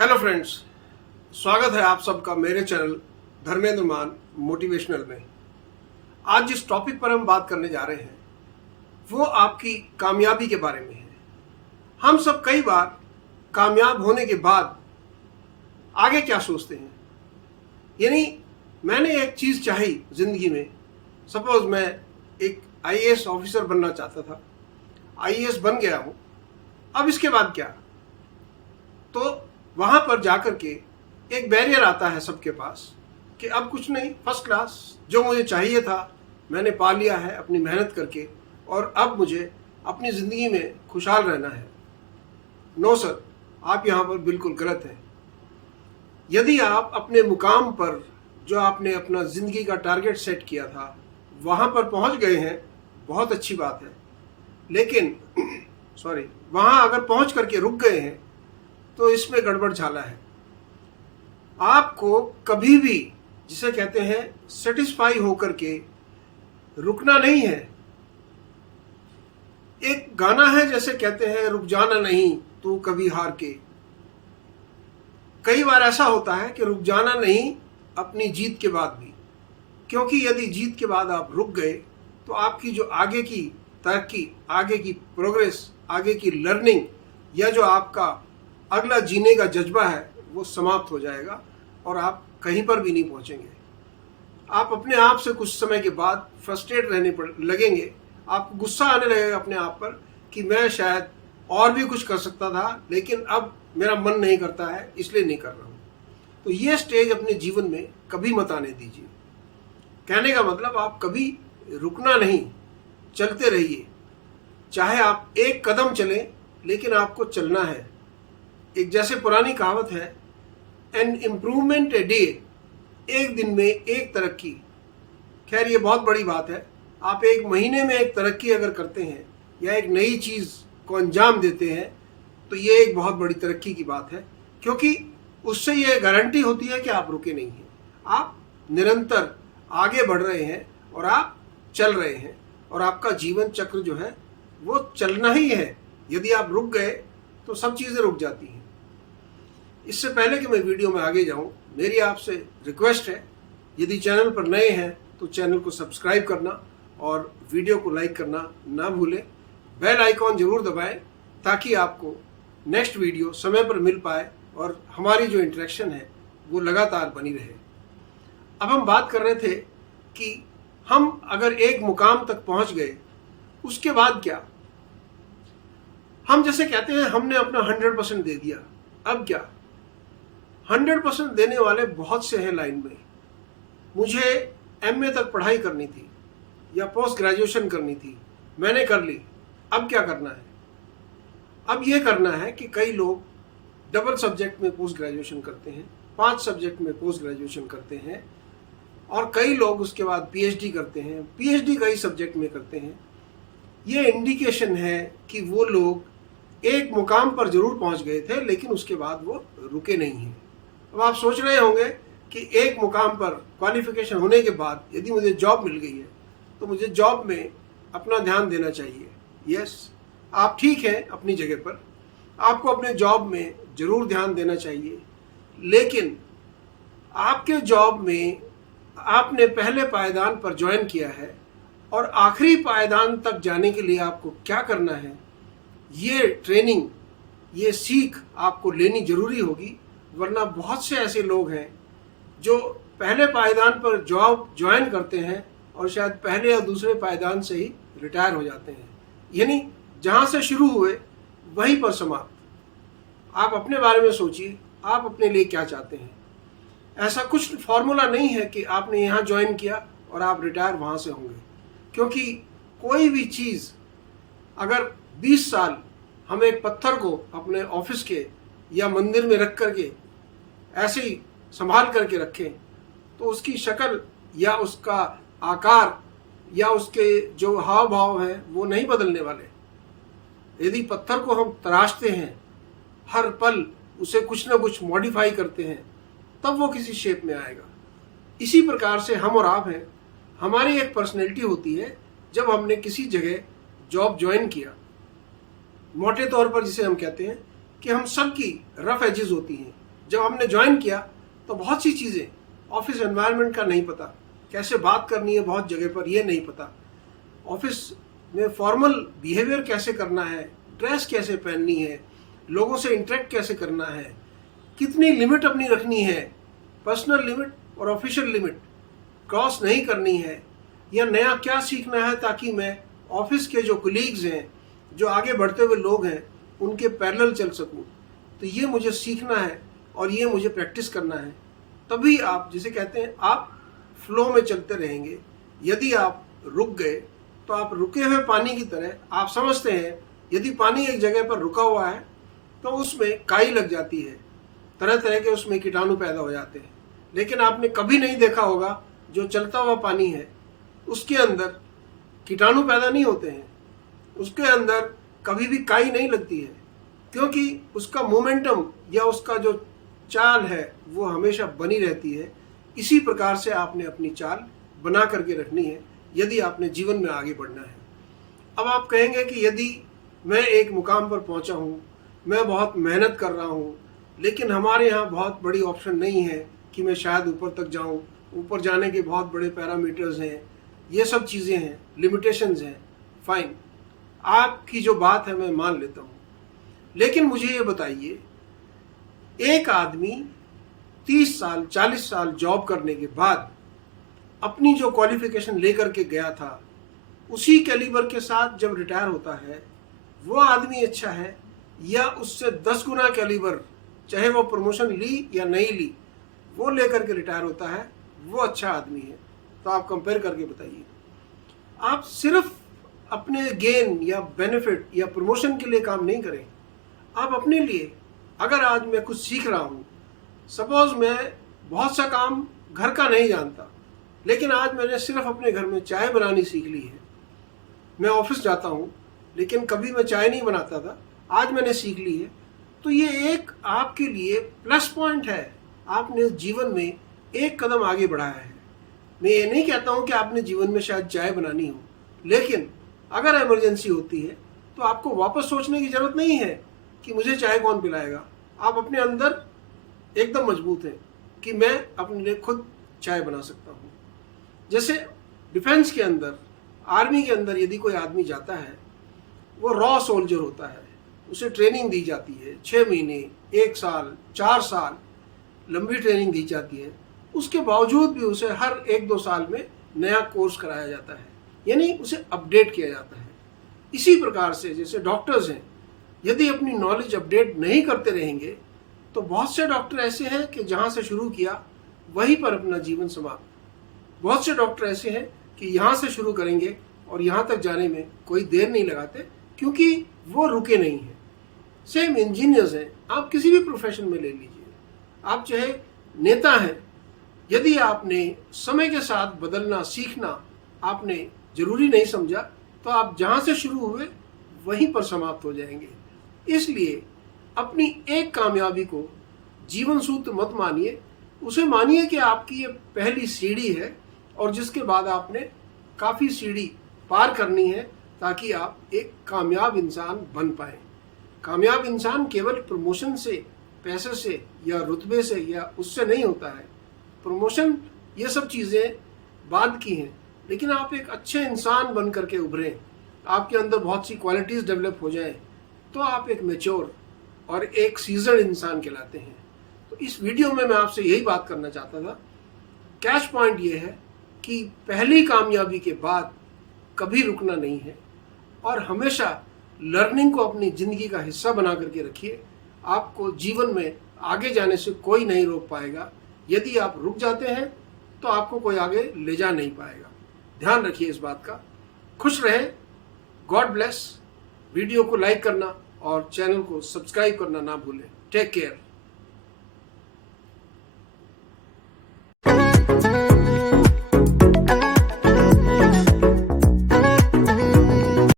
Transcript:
Hello friends, स्वागत है आप सबका मेरे चैनल धर्मेंद्र मान मोटिवेशनल में। आज जिस टॉपिक पर हम बात करने जा रहे हैं वो आपकी कामयाबी के बारे में है। हम सब कई बार कामयाब होने के बाद आगे क्या सोचते हैं, यानी मैंने एक चीज़ चाही ज़िंदगी में। सपोज मैं एक आईएएस ऑफिसर बनना चाहता था, आईएएस बन गया हूँ, अब इसके बाद क्या? तो वहाँ पर जाकर के एक बैरियर आता है सबके पास कि अब कुछ नहीं, फर्स्ट क्लास जो मुझे चाहिए था मैंने पा लिया है अपनी मेहनत करके, और अब मुझे अपनी ज़िंदगी में खुशहाल रहना है। नो सर, आप यहाँ पर बिल्कुल गलत हैं। यदि आप अपने मुकाम पर जो आपने अपना ज़िंदगी का टारगेट सेट किया था वहाँ पर पहुँच गए हैं, बहुत अच्छी बात है, लेकिन वहाँ अगर पहुँच करके रुक गए हैं तो इसमें गड़बड़ झाला है। आपको कभी भी, जिसे कहते हैं, सेटिस्फाई होकर के रुकना नहीं है। एक गाना है जैसे कहते हैं, रुक जाना नहीं तू कभी हार के। कई बार ऐसा होता है कि रुक जाना नहीं अपनी जीत के बाद भी, क्योंकि यदि जीत के बाद आप रुक गए तो आपकी जो आगे की तरक्की, आगे की प्रोग्रेस, आगे की लर्निंग या जो आपका अगला जीने का जज्बा है वो समाप्त हो जाएगा और आप कहीं पर भी नहीं पहुंचेंगे। आप अपने आप से कुछ समय के बाद फ्रस्ट्रेट रहने लगेंगे, आपको गुस्सा आने लगेगा अपने आप पर कि मैं शायद और भी कुछ कर सकता था, लेकिन अब मेरा मन नहीं करता है इसलिए नहीं कर रहा हूँ। तो ये स्टेज अपने जीवन में कभी मत आने दीजिए। कहने का मतलब, आप कभी रुकना नहीं, चलते रहिए। चाहे आप एक कदम चलें, लेकिन आपको चलना है। एक जैसे पुरानी कहावत है, एन इम्प्रूवमेंट ए डे, एक दिन में एक तरक्की। खैर ये बहुत बड़ी बात है। आप एक महीने में एक तरक्की अगर करते हैं या एक नई चीज़ को अंजाम देते हैं तो ये एक बहुत बड़ी तरक्की की बात है, क्योंकि उससे ये गारंटी होती है कि आप रुके नहीं हैं, आप निरंतर आगे बढ़ रहे हैं और आप चल रहे हैं, और आपका जीवन चक्र जो है वो चलना ही है। यदि आप रुक गए तो सब चीज़ें रुक जाती हैं। इससे पहले कि मैं वीडियो में आगे जाऊं, मेरी आपसे रिक्वेस्ट है, यदि चैनल पर नए हैं तो चैनल को सब्सक्राइब करना और वीडियो को लाइक करना ना भूलें। बेल आइकॉन जरूर दबाएं ताकि आपको नेक्स्ट वीडियो समय पर मिल पाए और हमारी जो इंटरेक्शन है वो लगातार बनी रहे। अब हम बात कर रहे थे कि हम अगर एक मुकाम तक पहुंच गए उसके बाद क्या? हम जैसे कहते हैं हमने अपना 100% दे दिया, अब क्या? 100% देने वाले बहुत से हैं लाइन में। मुझे एमए तक पढ़ाई करनी थी या पोस्ट ग्रेजुएशन करनी थी, मैंने कर ली, अब क्या करना है? अब ये करना है कि कई लोग डबल सब्जेक्ट में पोस्ट ग्रेजुएशन करते हैं, 5 सब्जेक्ट में पोस्ट ग्रेजुएशन करते हैं, और कई लोग उसके बाद पीएचडी करते हैं, पीएचडी कई सब्जेक्ट में करते हैं। ये इंडिकेशन है कि वो लोग एक मुकाम पर जरूर पहुंच गए थे, लेकिन उसके बाद वो रुके नहीं हैं। अब आप सोच रहे होंगे कि एक मुकाम पर क्वालिफिकेशन होने के बाद यदि मुझे जॉब मिल गई है तो मुझे जॉब में अपना ध्यान देना चाहिए। यस, आप ठीक हैं अपनी जगह पर, आपको अपने जॉब में ज़रूर ध्यान देना चाहिए, लेकिन आपके जॉब में आपने पहले पायदान पर ज्वाइन किया है और आखिरी पायदान तक जाने के लिए आपको क्या करना है, ये ट्रेनिंग, ये सीख आपको लेनी ज़रूरी होगी। वरना बहुत से ऐसे लोग हैं जो पहले पायदान पर जॉब ज्वाइन करते हैं और शायद पहले या दूसरे पायदान से ही रिटायर हो जाते हैं, यानी जहाँ से शुरू हुए वहीं पर समाप्त। आप अपने बारे में सोचिए, आप अपने लिए क्या चाहते हैं। ऐसा कुछ फॉर्मूला नहीं है कि आपने यहाँ ज्वाइन किया और आप रिटायर वहाँ से होंगे, क्योंकि कोई भी चीज़ अगर 20 साल हम एक पत्थर को अपने ऑफिस के या मंदिर में रख करके ऐसे ही संभाल करके रखें तो उसकी शक्ल या उसका आकार या उसके जो हाव भाव हैं वो नहीं बदलने वाले। यदि पत्थर को हम तराशते हैं, हर पल उसे कुछ ना कुछ मॉडिफाई करते हैं, तब वो किसी शेप में आएगा। इसी प्रकार से हम और आप हैं, हमारी एक पर्सनैलिटी होती है। जब हमने किसी जगह जॉब ज्वाइन किया, मोटे तौर पर जिसे हम कहते हैं कि हम सबकी रफ एजेस होती हैं, जब हमने ज्वाइन किया तो बहुत सी चीज़ें ऑफिस एनवायरनमेंट का नहीं पता, कैसे बात करनी है बहुत जगह पर ये नहीं पता, ऑफिस में फॉर्मल बिहेवियर कैसे करना है, ड्रेस कैसे पहननी है, लोगों से इंटरेक्ट कैसे करना है, कितनी लिमिट अपनी रखनी है, पर्सनल लिमिट और ऑफिशियल लिमिट क्रॉस नहीं करनी है, या नया क्या सीखना है ताकि मैं ऑफिस के जो कोलीग्स हैं, जो आगे बढ़ते हुए लोग हैं, उनके पैरेलल चल सकूं। तो ये मुझे सीखना है और ये मुझे प्रैक्टिस करना है। तभी आप, जिसे कहते हैं, आप फ्लो में चलते रहेंगे। यदि आप रुक गए तो आप रुके हुए पानी की तरह, आप समझते हैं यदि पानी एक जगह पर रुका हुआ है तो उसमें काई लग जाती है, तरह तरह के उसमें कीटाणु पैदा हो जाते हैं। लेकिन आपने कभी नहीं देखा होगा जो चलता हुआ पानी है उसके अंदर कीटाणु पैदा नहीं होते हैं, उसके अंदर कभी भी काई नहीं लगती है, क्योंकि उसका मोमेंटम या उसका जो चाल है वो हमेशा बनी रहती है। इसी प्रकार से आपने अपनी चाल बना करके रखनी है यदि आपने जीवन में आगे बढ़ना है। अब आप कहेंगे कि यदि मैं एक मुकाम पर पहुंचा हूँ, मैं बहुत मेहनत कर रहा हूँ, लेकिन हमारे यहाँ बहुत बड़ी ऑप्शन नहीं है कि मैं शायद ऊपर तक जाऊँ, ऊपर जाने के बहुत बड़े पैरामीटर्स हैं, ये सब चीज़ें हैं, लिमिटेशंस हैं। फाइन, आपकी जो बात है मैं मान लेता हूँ, लेकिन मुझे ये बताइए, एक आदमी 30 साल 40 साल जॉब करने के बाद अपनी जो क्वालिफिकेशन लेकर के गया था उसी कैलिबर के साथ जब रिटायर होता है, वो आदमी अच्छा है या उससे 10 गुना कैलिबर, चाहे वो प्रमोशन ली या नहीं ली, वो लेकर के रिटायर होता है, वो अच्छा आदमी है? तो आप कंपेयर करके बताइए। आप सिर्फ अपने गेन या बेनिफिट या प्रमोशन के लिए काम नहीं करें, आप अपने लिए, अगर आज मैं कुछ सीख रहा हूँ, सपोज मैं बहुत सा काम घर का नहीं जानता, लेकिन आज मैंने सिर्फ अपने घर में चाय बनानी सीख ली है। मैं ऑफिस जाता हूँ लेकिन कभी मैं चाय नहीं बनाता था, आज मैंने सीख ली है, तो ये एक आपके लिए प्लस पॉइंट है। आपने जीवन में एक कदम आगे बढ़ाया है। मैं ये नहीं कहता हूँ कि आपने जीवन में शायद चाय बनानी हो, लेकिन अगर इमरजेंसी होती है तो आपको वापस सोचने की जरूरत नहीं है कि मुझे चाय कौन पिलाएगा। आप अपने अंदर एकदम मजबूत हैं कि मैं अपने लिए खुद चाय बना सकता हूँ। जैसे डिफेंस के अंदर, आर्मी के अंदर यदि कोई आदमी जाता है, वो रॉ सोल्जर होता है, उसे ट्रेनिंग दी जाती है, 6 महीने, 1 साल, 4 साल लंबी ट्रेनिंग दी जाती है। उसके बावजूद भी उसे हर 1-2 साल में नया कोर्स कराया जाता है, यानी उसे अपडेट किया जाता है। इसी प्रकार से जैसे डॉक्टर्स हैं, यदि अपनी नॉलेज अपडेट नहीं करते रहेंगे तो बहुत से डॉक्टर ऐसे हैं कि जहाँ से शुरू किया वहीं पर अपना जीवन समाप्त। बहुत से डॉक्टर ऐसे हैं कि यहाँ से शुरू करेंगे और यहाँ तक जाने में कोई देर नहीं लगाते, क्योंकि वो रुके नहीं हैं। सेम इंजीनियर्स हैं, आप किसी भी प्रोफेशन में ले लीजिए, आप चाहे नेता हैं, यदि आपने समय के साथ बदलना सीखना आपने जरूरी नहीं समझा तो आप जहाँ से शुरू हुए वहीं पर समाप्त हो जाएंगे। इसलिए अपनी एक कामयाबी को जीवन सूत्र मत मानिए, उसे मानिए कि आपकी ये पहली सीढ़ी है और जिसके बाद आपने काफ़ी सीढ़ी पार करनी है ताकि आप एक कामयाब इंसान बन पाए। कामयाब इंसान केवल प्रमोशन से, पैसे से या रुतबे से या उससे नहीं होता है। प्रमोशन ये सब चीज़ें बाद की हैं, लेकिन आप एक अच्छे इंसान बन करके उभरें, आपके अंदर बहुत सी क्वालिटीज़ डेवलप हो जाएं, तो आप एक मैच्योर और एक सीजन्ड इंसान कहलाते हैं। तो इस वीडियो में मैं आपसे यही बात करना चाहता था। कैच पॉइंट ये है कि पहली कामयाबी के बाद कभी रुकना नहीं है और हमेशा लर्निंग को अपनी ज़िंदगी का हिस्सा बना करके रखिए। आपको जीवन में आगे जाने से कोई नहीं रोक पाएगा। यदि आप रुक जाते हैं तो आपको कोई आगे ले जा नहीं पाएगा। ध्यान रखिए इस बात का। खुश रहें। God bless. वीडियो को लाइक करना और चैनल को सब्सक्राइब करना ना भूलें। Take care.